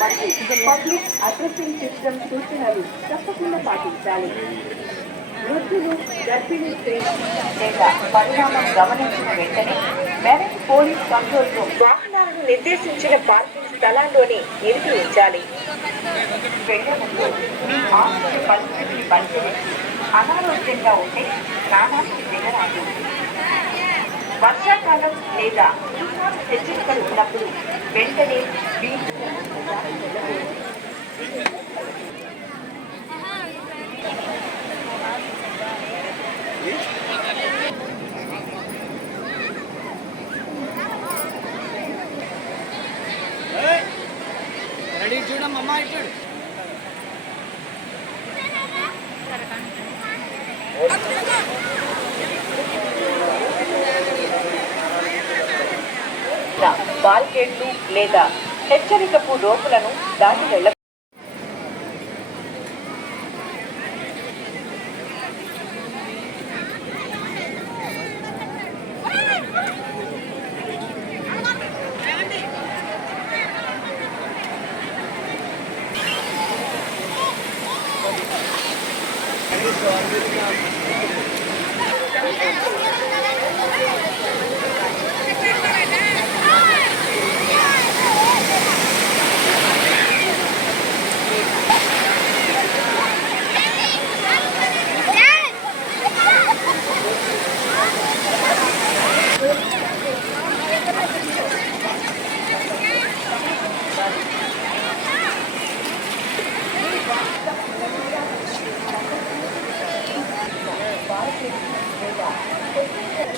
మరియు public addressing system సూచనలు తప్పకుండా పాటించాలి. వృద్ధులు గర్భిణీ స్త్రీలు లేదా పరిణామం గమనించిన వెంటనే మెరైన్ పోలీస్ కంట్రోల్ రూమ్ వాహనాలను నిర్దేశించిన పార్కింగ్ స్థలాల్లోనే నిలిపి ఉంచాలి. వెళ్ళే ముందు మీ ఆరోగ్య పరిస్థితిని పరిశీలించి అనారోగ్యంగా ఉంటే స్నానానికి దిగరాదు. వర్షాకాలం లేదా తుఫాను హెచ్చరికలు ఉన్నప్పుడు వెంటనే బీచ్ చూడమ్మా ఇటు చూడు బాల్కేట్లు లేదా హెచ్చరికపు రోపులను దాటి వెళ్ళ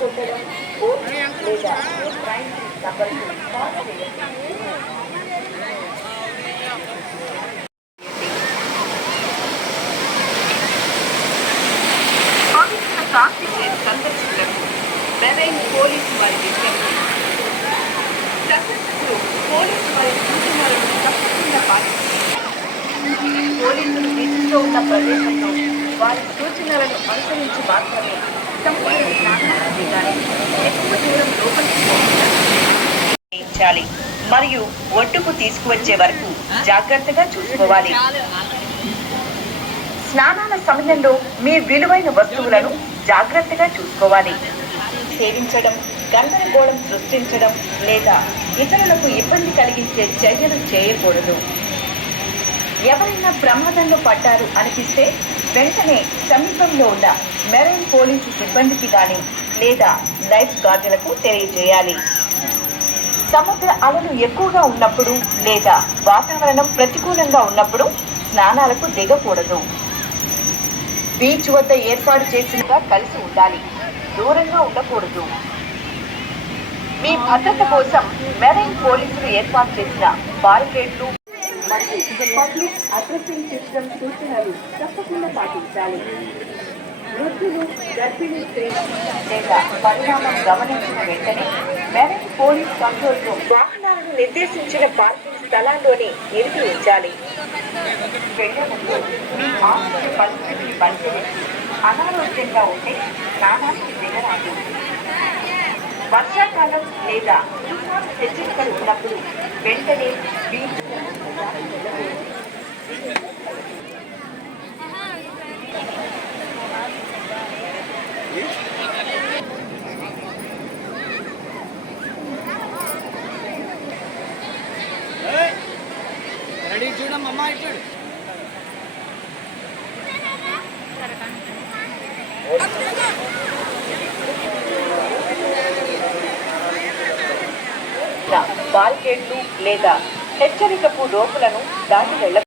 లేదా మీ క్రైమ్ నంబర్కు కాల్ చేయండి పవిత్ర కార్తికేయ సందర్శకులకు మెరైన్ పోలీసు వారి విజ్ఞప్తి సందర్శకులు పోలీసు వారి సూచనలను తప్పకుండా పాటించాలి పోలీసులు విధితో ఉన్న ప్రదేశంలో వారి సూచనలను అనుసరించి మాత్రమే చేయించాలి మరియు ఒడ్డుకు తీసుకువచ్చే వరకు జాగ్రత్తగా చూసుకోవాలి. స్నానాల సమయంలో మీ విలువైన వస్తువులను జాగ్రత్తగా చూసుకోవాలి. సేవించడం గందరగోళం సృష్టించడం లేదా ఇతరులకు ఇబ్బంది కలిగించే చర్యలు చేయకూడదు. ఎవరైనా ప్రమాదంలో పడ్డారు అనిపిస్తే వెంటనే సమీపంలో ఉన్న మెరైన్ పోలీసు సిబ్బందికి కానీ లేదా లైఫ్ గార్డులకు తెలియజేయాలి. సముద్ర అలలు ఎక్కువగా ఉన్నప్పుడు లేదా వాతావరణం ప్రతికూలంగా ఉన్నప్పుడు స్నానాలకు దిగకూడదు. బీచ్ వద్ద ఏర్పాటు చేసినగా కలిసి ఉండాలి. దూరంగా ఉండకూడదు. మీ భద్రత కోసం మెరైన్ పోలీసులు ఏర్పాటు చేసిన బారికేడ్లు మరియు పబ్లిక్ అడ్రసింగ్ సిస్టమ్ సూచనలు తప్పకుండా పాటించాలి. వృద్ధులు గర్భిణీ స్త్రీలు లేదా పరిణామం గమనించిన వెంటనే మెరైన్ పోలీస్ కంట్రోల్ రూమ్ వాహనాలను నిర్దేశించిన పార్కింగ్ స్థలాల్లోనే నిలిపి ఉంచాలి. వెళ్ళే ముందు మీ ఆరోగ్య పరిస్థితిని పరిశీలించి అనారోగ్యంగా ఉంటే స్నానానికి దిగరాదు. వర్షాకాలం లేదా తుఫాను హెచ్చరికలు ఉన్నప్పుడు వెంటనే బీచ్ రెడీ చూడమ్మా ఇటు చూడు బాల్కేట్లు లేదా హెచ్చరికపు రోపులను దాటి వెళ్ళ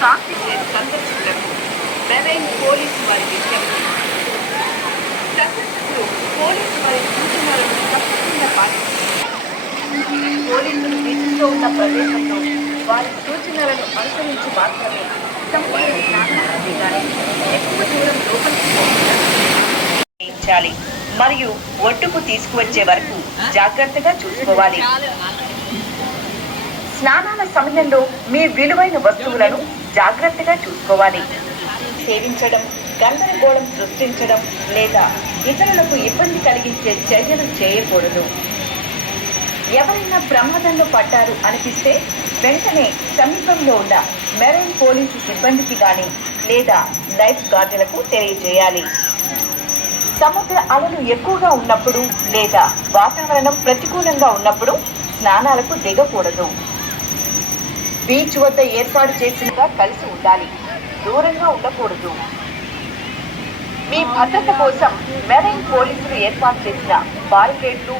కాన్స్టిట్యూట్ సందర్శకులకు మెరైన్ పోలీసు వారి విజ్ఞప్తి సందర్శకులు పోలీసు వారి సూచనలను తప్పకుండా పాటించారు పోలీసులు వీధుల్లో ఉన్న ప్రదేశంలో వారి సూచనలను అనుసరించి మాత్రమే సంపూర్ణ స్నానానికి ఎక్కువ దూరం లోపలికి చేయించాలి మరియు ఒడ్డుకు తీసుకువచ్చే వరకు జాగ్రత్తగా చూసుకోవాలి. స్నానాల సమయంలో మీ విలువైన వస్తువులను జాగ్రత్తగా చూసుకోవాలి. సేవించడం గందరగోళం సృష్టించడం లేదా ఇతరులకు ఇబ్బంది కలిగించే చర్యలు చేయకూడదు. ఎవరైనా ప్రమాదంలో పడ్డారు అనిపిస్తే వెంటనే సమీపంలో ఉన్న మెరైన్ పోలీసు సిబ్బందికి కానీ లేదా లైఫ్ గార్డులకు తెలియజేయాలి. సముద్ర అలలు ఎక్కువగా ఉన్నప్పుడు లేదా వాతావరణం ప్రతికూలంగా ఉన్నప్పుడు స్నానాలకు దిగకూడదు. బీచ్ వద్ద ఏర్పాటు చేసినగా కలిసి ఉండాలి. దూరంగా ఉండకూడదు. మీ భద్రత కోసం మెరైన్ పోలీసులు ఏర్పాటు చేసిన బారికేడ్లు